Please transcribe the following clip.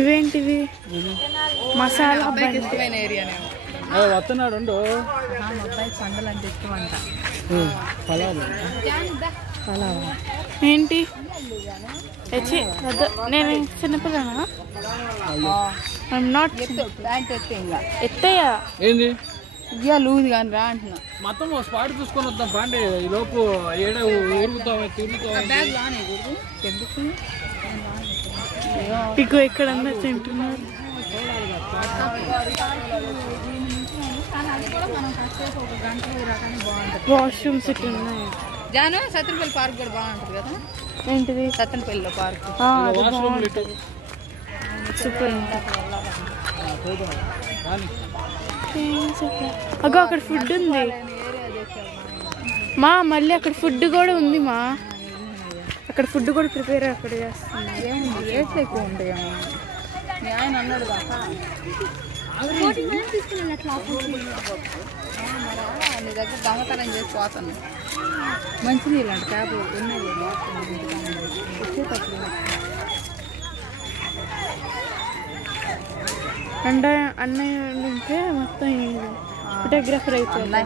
ఇవేంటివి? మసాలా వస్తున్నాడు సండలు అంటే ఇష్టం అంట. ఏంటి? నేను చిన్నపిల్లనా? నాట్ ఎత్తయ్యా ఏంది ఇయ్యా లూజ్ కానీ రా అంటున్నా. మొత్తం స్పాట్ చూసుకొని వద్దాం బాండే. ఈ లోపు ఏడ ఊరుకుతాం తిరుగుతాం. ఎందుకు ఇగో ఎక్కడన్నా తింటున్నారు. వాష్రూమ్స్ ఇట్లా ఉన్నాయి. జాను సత్తెనపల్లి పార్క్ కూడా బాగుంటుంది కదా. ఏంటిది? సత్తెనపల్లిలో పార్క్ బాగుంటుంది, సూపర్ ఉంటుంది. అగో అక్కడ ఫుడ్ ఉంది మా. మళ్ళీ అక్కడ ఫుడ్ కూడా ఉంది మా. అక్కడ ఫుడ్ కూడా ప్రిపేర్ అక్కడ చేస్తుంది. ఏముంది రేట్లు ఎక్కువ ఉంటాయేమో. మీ ఆయన అన్నాడు కాక నీ దగ్గర దొంగతనం చేసి పోతాను. మంచినీళ్ళు అంట ట్యాప్ అన్నయ్య ఉంటే మొత్తం ఫోటోగ్రాఫర్ అయిపోయింది.